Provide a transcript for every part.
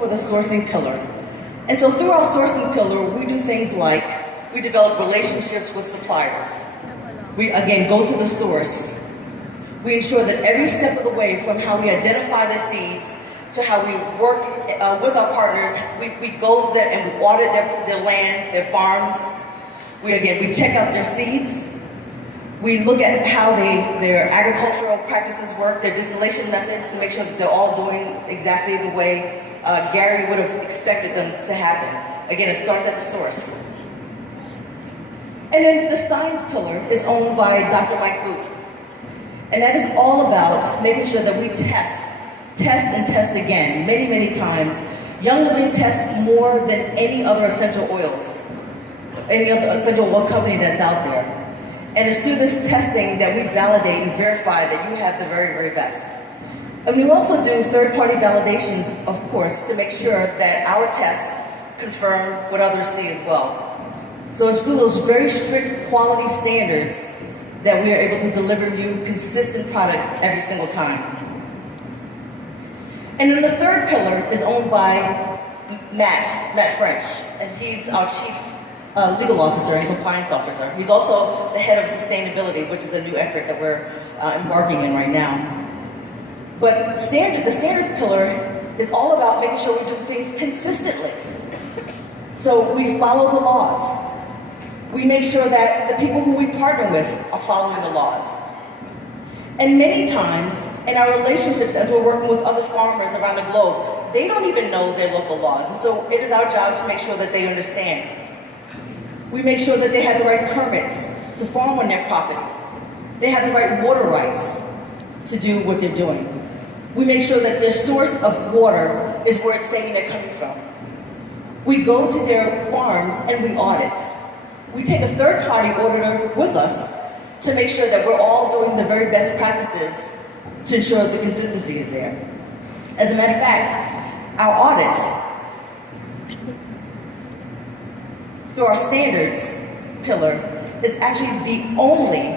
for the sourcing pillar. And so through our sourcing pillar, we do things like we develop relationships with suppliers. We, again, go to the source. We ensure that every step of the way, from how we identify the seeds to how we work with our partners, we go there and we audit their land, their farms. We check out their seeds. We look at how their agricultural practices work, their distillation methods, to make sure that they're all doing exactly the way Gary would have expected them to happen. Again, it starts at the source. And then the science pillar is owned by Dr. Mike Boop. And that is all about making sure that we test and test again, many, many times. Young Living tests more than any other essential oils, any other essential oil company that's out there. And it's through this testing that we validate and verify that you have the very, very best. And we also do third-party validations, of course, to make sure that our tests confirm what others see as well. So it's through those very strict quality standards that we are able to deliver you consistent product every single time. And then the third pillar is owned by Matt French, and he's our chief legal officer and compliance officer. He's also the head of sustainability, which is a new effort that we're embarking in right now. But the standards pillar is all about making sure we do things consistently. So we follow the laws. We make sure that the people who we partner with are following the laws. And many times in our relationships, as we're working with other farmers around the globe, they don't even know their local laws. And so it is our job to make sure that they understand. We make sure that they have the right permits to farm on their property. They have the right water rights to do what they're doing. We make sure that their source of water is where it's saying they're coming from. We go to their farms and we audit. We take a third-party auditor with us to make sure that we're all doing the very best practices to ensure that the consistency is there. As a matter of fact, our audits, through our standards pillar, is actually the only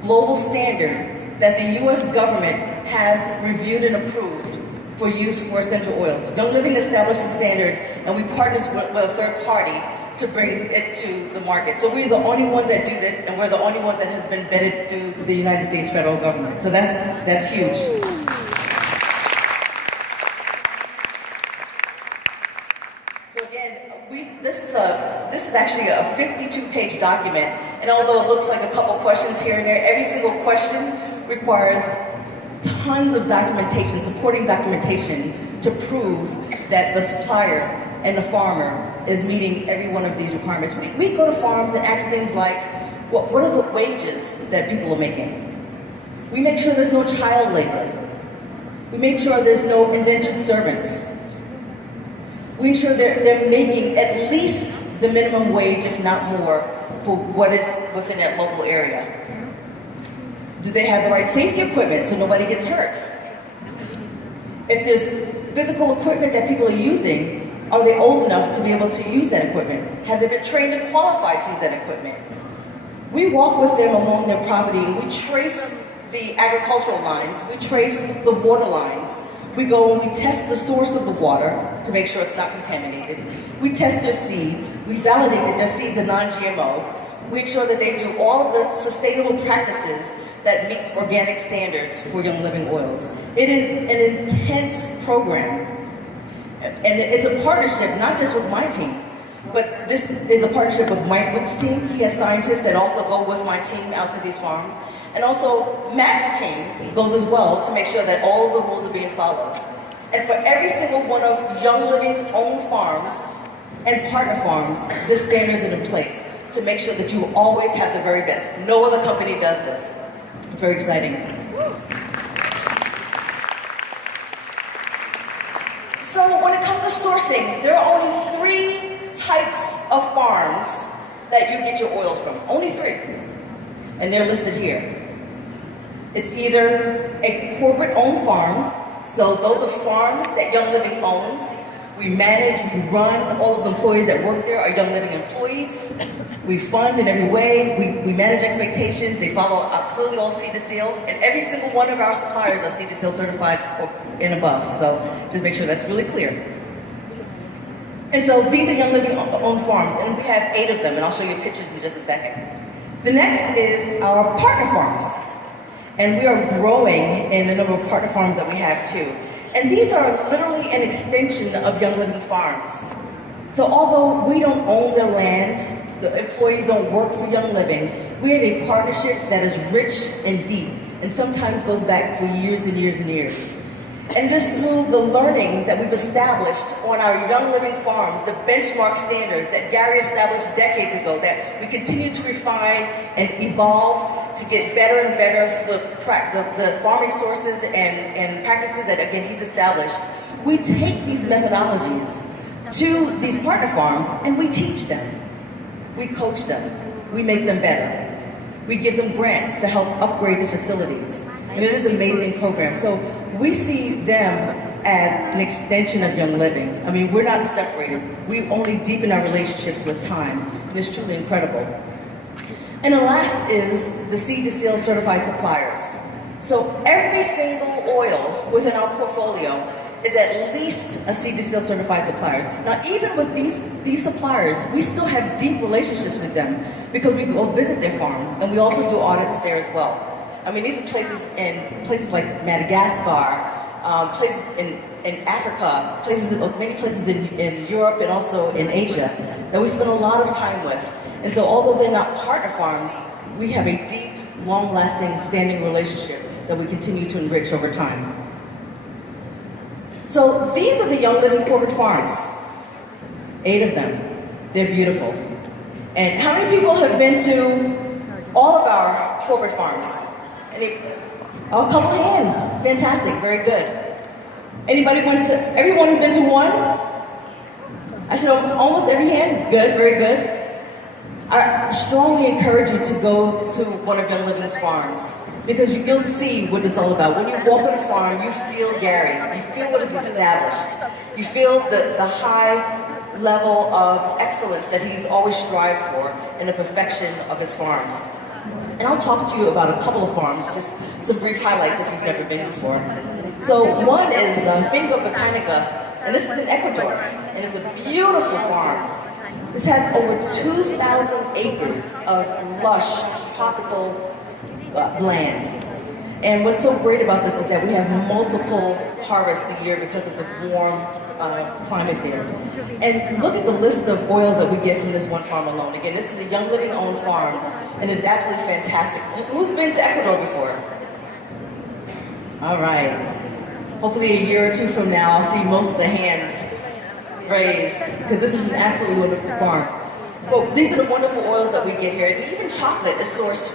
global standard that the U.S. government has reviewed and approved for use for essential oils. Young Living established a standard, and we partnered with a third party to bring it to the market. So we're the only ones that do this, and we're the only ones that has been vetted through the United States federal government. So that's huge. So again, this is actually a 52-page document, and although it looks like a couple questions here and there, every single question requires tons of documentation, supporting documentation, to prove that the supplier and the farmer is meeting every one of these requirements. We go to farms and ask things like, what are the wages that people are making? We make sure there's no child labor. We make sure there's no indentured servants. We ensure they're making at least the minimum wage, if not more, for what is within that local area. Do they have the right safety equipment so nobody gets hurt? If there's physical equipment that people are using, are they old enough to be able to use that equipment? Have they been trained and qualified to use that equipment? We walk with them along their property and we trace the agricultural lines, we trace the water lines. We go and we test the source of the water to make sure it's not contaminated. We test their seeds. We validate that their seeds are non-GMO. We ensure that they do all of the sustainable practices that meets organic standards for Young Living oils. It is an intense program. And it's a partnership, not just with my team, but this is a partnership with Mike Book's team. He has scientists that also go with my team out to these farms. And also Matt's team goes as well to make sure that all of the rules are being followed. And for every single one of Young Living's own farms and partner farms, this standard is in place to make sure that you always have the very best. No other company does this. Very exciting. So when it comes to sourcing, there are only 3 types of farms that you get your oils from. Only 3. And they're listed here. It's either a corporate-owned farm, so those are farms that Young Living owns. We manage, we run, all of the employees that work there are Young Living employees. We fund in every way, we manage expectations, they follow clearly all Seed to Seal, and every single one of our suppliers are Seed to Seal certified and above, so just make sure that's really clear. And so these are Young Living owned farms, and we have 8 of them, and I'll show you pictures in just a second. The next is our partner farms. And we are growing in the number of partner farms that we have too. And these are literally an extension of Young Living farms. So although we don't own the land, the employees don't work for Young Living, we have a partnership that is rich and deep, and sometimes goes back for years and years and years. And just through the learnings that we've established on our Young Living farms, the benchmark standards that Gary established decades ago, that we continue to refine and evolve to get better and better through the farming sources and practices that, again, he's established. We take these methodologies to these partner farms and we teach them. We coach them. We make them better. We give them grants to help upgrade the facilities. And it is an amazing program. So we see them as an extension of Young Living. I mean, we're not separated. We only deepen our relationships with time. And it's truly incredible. And the last is the Seed to Seal certified suppliers. So every single oil within our portfolio is at least a Seed to Seal certified suppliers. Now, even with these suppliers, we still have deep relationships with them because we go visit their farms and we also do audits there as well. I mean, these are places like Madagascar, places in Africa, many places in Europe and also in Asia that we spend a lot of time with. And so although they're not partner farms, we have a deep, long-lasting, standing relationship that we continue to enrich over time. So these are the Young Living corporate farms. 8 of them. They're beautiful. And how many people have been to all of our corporate farms? Oh, a couple of hands. Fantastic. Very good. Everyone been to one? I should have almost every hand. Good. Very good. I strongly encourage you to go to one of Young Living's farms because you'll see what it's all about. When you walk on a farm, you feel Gary. You feel what is established. You feel the high level of excellence that he's always strived for in the perfection of his farms. And I'll talk to you about a couple of farms, just some brief highlights if you've never been before. So one is Finca Botanica, and this is in Ecuador, and it's a beautiful farm. This has over 2,000 acres of lush tropical land. And what's so great about this is that we have multiple harvests a year because of the warm climate there. And look at the list of oils that we get from this one farm alone. Again, this is a Young Living owned farm, and it's absolutely fantastic. Who's been to Ecuador before? All right. Hopefully a year or two from now, I'll see most of the hands raised, because this is an absolutely wonderful farm. Well, these are the wonderful oils that we get here. And even chocolate is sourced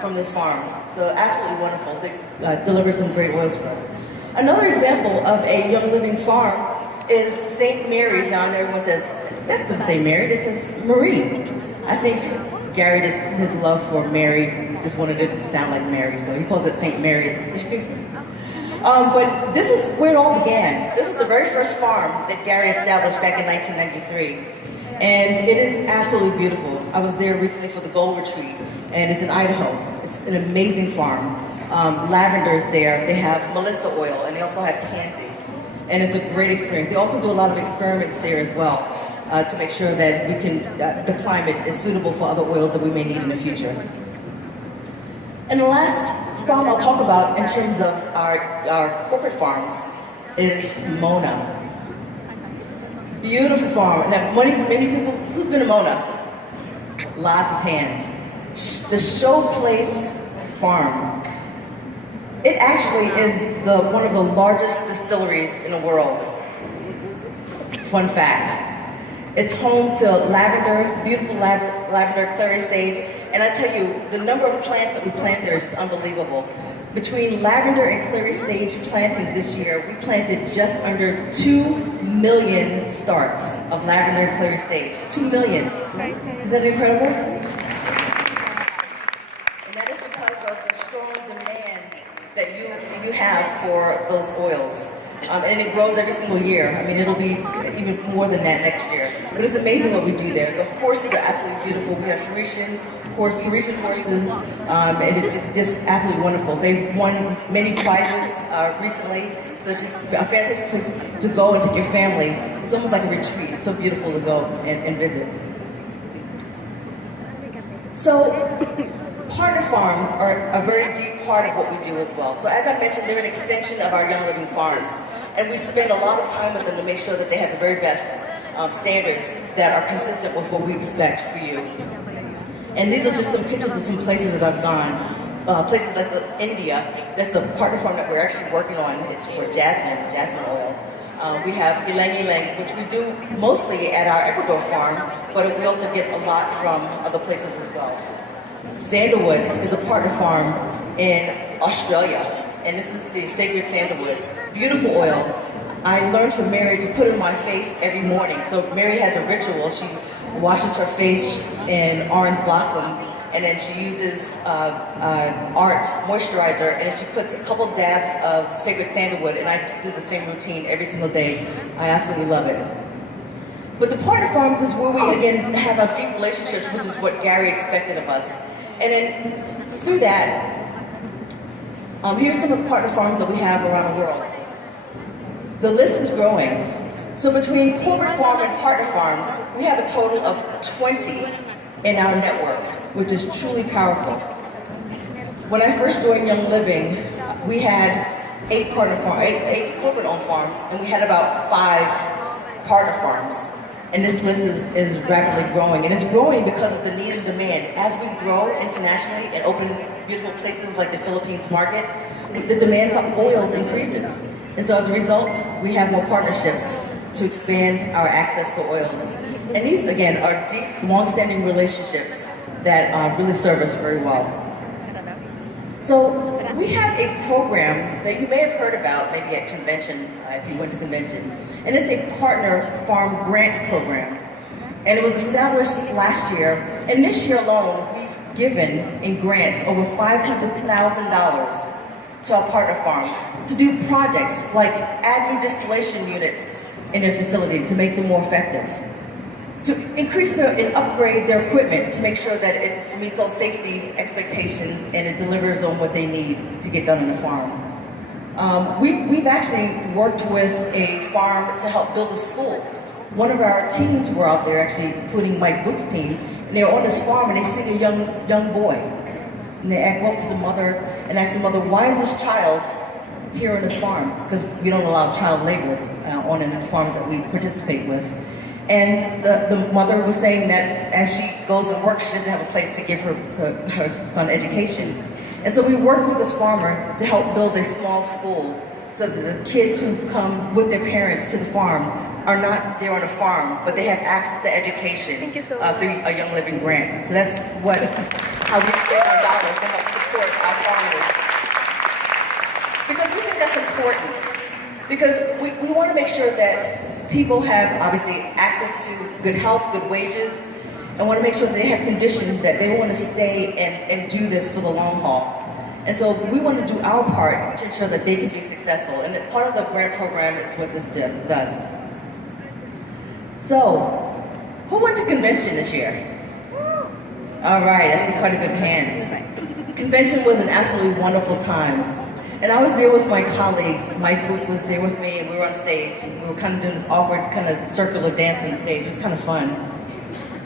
from this farm. So absolutely wonderful. They deliver some great oils for us. Another example of a Young Living farm is St. Mary's. Now, I know everyone says, that doesn't say Mary, it says Marie. I think Gary, his love for Mary, just wanted it to sound like Mary, so he calls it St. Mary's. But this is where it all began. This is the very first farm that Gary established back in 1993. And it is absolutely beautiful. I was there recently for the Gold Retreat, and it's in Idaho. It's an amazing farm. Lavender is there. They have Melissa oil, and they also have tansy. And it's a great experience. They also do a lot of experiments there as well to make sure that the climate is suitable for other oils that we may need in the future. And the last farm I'll talk about in terms of our corporate farms is Mona. Beautiful farm. Now, many people, who's been to Mona? Lots of hands. The Showplace Farm. It actually is one of the largest distilleries in the world. Fun fact. It's home to lavender, beautiful lavender clary sage. And I tell you, the number of plants that we plant there is just unbelievable. Between lavender and clary sage plantings this year, we planted just under 2 million starts of lavender and clary sage. 2 million. Is that incredible? And that is because of the strong demand that you have for those oils. And it grows every single year. I mean, it'll be even more than that next year. But it's amazing what we do there. The horses are absolutely beautiful. We have Parisian horses, and it's just absolutely wonderful. They've won many prizes recently, so it's just a fantastic place to go and take your family. it's almost like a retreat. It's so beautiful to go and visit. So, partner farms are a very deep part of what we do as well. So as I mentioned, they're an extension of our Young Living Farms. And we spend a lot of time with them to make sure that they have the very best standards that are consistent with what we expect for you. And these are just some pictures of some places that I've gone. Places like India, that's a partner farm that we're actually working on. It's for jasmine oil. We have Ylang Ylang, which we do mostly at our Ecuador farm, but we also get a lot from other places as well. Sandalwood is a partner farm in Australia, and this is the sacred sandalwood. Beautiful oil. I learned from Mary to put it on my face every morning. So Mary has a ritual. She washes her face in orange blossom, and then she uses art moisturizer, and she puts a couple dabs of sacred sandalwood, and I do the same routine every single day. I absolutely love it. But the partner farms is where we, again, have our deep relationships, which is what Gary expected of us. And then through that, here's some of the partner farms that we have around the world. The list is growing. So between corporate farm and partner farms, we have a total of 20 in our network, which is truly powerful. When I first joined Young Living, we had 8 corporate-owned farms, and we had about 5 partner farms. And this list is rapidly growing. And it's growing because of the need and demand. As we grow internationally and open beautiful places like the Philippines market, the demand for oils increases. And so as a result, we have more partnerships to expand our access to oils. And these, again, are deep, long-standing relationships that really serve us very well. So we have a program that you may have heard about, maybe at convention, if you went to convention, and it's a partner farm grant program. And it was established last year, and this year alone, we've given in grants over $500,000 to our partner farm to do projects like add new distillation units in their facility to make them more effective, to increase and upgrade their equipment to make sure that it meets all safety expectations and it delivers on what they need to get done in the farm. We've actually worked with a farm to help build a school. One of our teams were out there, actually, including Mike Book's team, and they were on this farm and they see a young boy. And they go up to the mother and ask the mother, why is this child here on this farm? Because we don't allow child labor on the farms that we participate with. And the mother was saying that as she goes and works, she doesn't have a place to give her son education. And so we worked with this farmer to help build a small school so that the kids who come with their parents to the farm are not there on the farm, but they have access to education through a Young Living grant. So that's how we spend our dollars to help support our farmers. Because we think that's important. Because we want to make sure that people have, obviously, access to good health, good wages, and want to make sure that they have conditions that they want to stay and do this for the long haul. And so we want to do our part to ensure that they can be successful. And that part of the grant program is what this does. So, who went to convention this year? All right, I see quite a bit of hands. Convention was an absolutely wonderful time. And I was there with my colleagues. Mike Book was there with me, and we were on stage. We were kind of doing this awkward kind of circular dancing stage. It was kind of fun.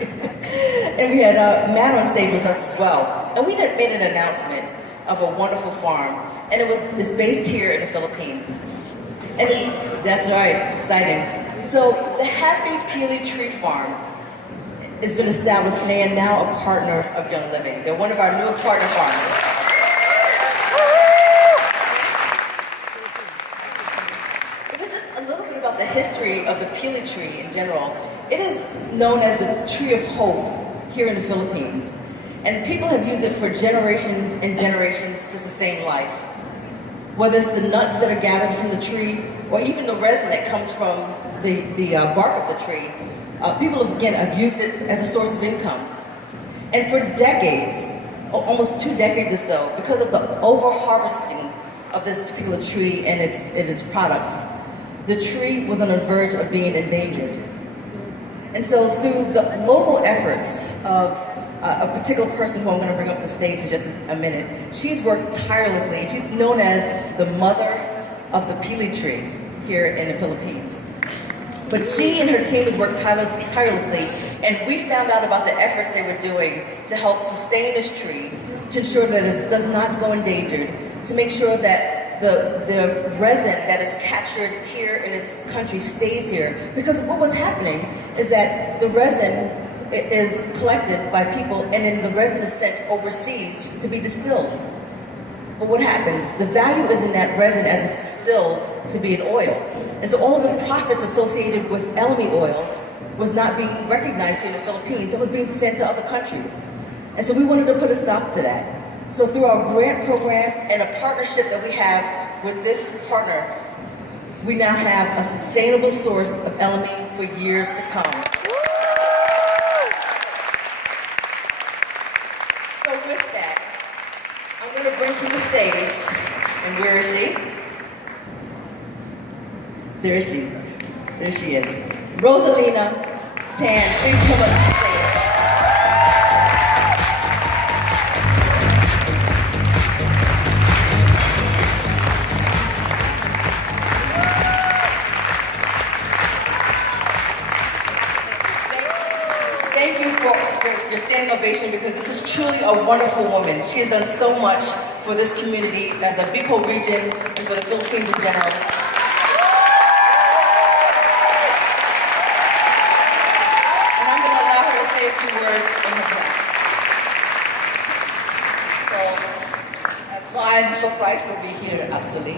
And we had Matt on stage with us as well. And we made an announcement of a wonderful farm. And it's based here in the Philippines. And that's right, it's exciting. So the Happy Peely Tree Farm has been established, and they are now a partner of Young Living. They're one of our newest partner farms. Just a little bit about the history of the Peely tree in general. It is known as the tree of hope here in the Philippines. And people have used it for generations and generations to sustain life. Whether it's the nuts that are gathered from the tree, or even the resin that comes from the bark of the tree, people have used it as a source of income. And for decades, almost 2 decades or so, because of the over-harvesting of this particular tree and its products, the tree was on the verge of being endangered. And so through the local efforts of a particular person who I'm going to bring up the stage in just a minute, she's worked tirelessly, and she's known as the mother of the Peely tree here in the Philippines. But she and her team has worked tirelessly, and we found out about the efforts they were doing to help sustain this tree, to ensure that it does not go endangered, to make sure that the resin that is captured here in this country stays here. Because what was happening is that the resin is collected by people, and then the resin is sent overseas to be distilled. But what happens? The value is in that resin as it's distilled to be an oil. And so all of the profits associated with LME oil was not being recognized here in the Philippines. It was being sent to other countries. And so we wanted to put a stop to that. So through our grant program and a partnership that we have with this partner, we now have a sustainable source of LME for years to come. So with that, I'm going to bring to the stage, and where is she? There is she. There she is. Rosalina Tan, please come up to the stage. Thank you for your standing ovation, because this is truly a wonderful woman. She has done so much for this community, the Bicol region, and for the Philippines in general. A few words on her behalf. So I'm surprised to be here actually.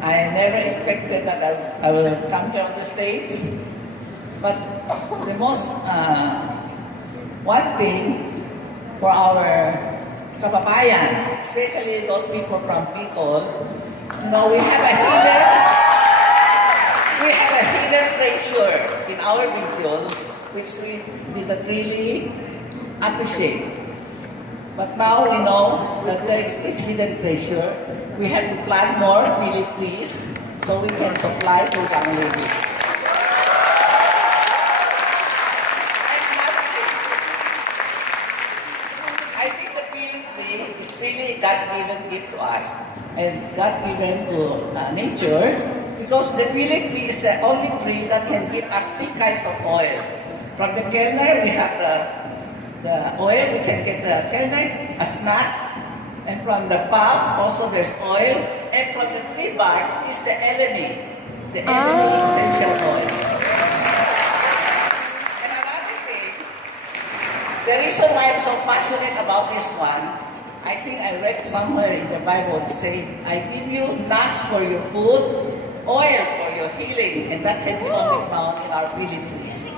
I never expected that I will come here on the States. But the most, one thing for our kababayan, especially those people from Bicol, we have a hidden treasure in our region, which we didn't really appreciate. But now we know that there is this hidden treasure. We have to plant more pili trees so we can supply to young ladies. And another thing, I think the pili tree is really a God-given gift to us and God-given to nature, because the pili tree is the only tree that can give us three kinds of oil. From the kernel, we have the oil, we can get the kernel as nut. And from the pulp, also there's oil. And from the tree bark is the LME, the LME essential oil. And another thing, the reason why I'm so passionate about this one, I think I read somewhere in the Bible saying, I give you nuts for your food, oil for your healing, and that can be only found in our pili trees.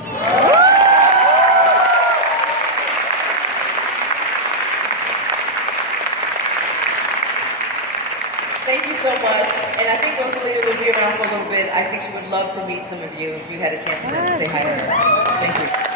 Thank you so much. And I think Rosalina will be around for a little bit. I think she would love to meet some of you if you had a chance to say hi to her. Thank you.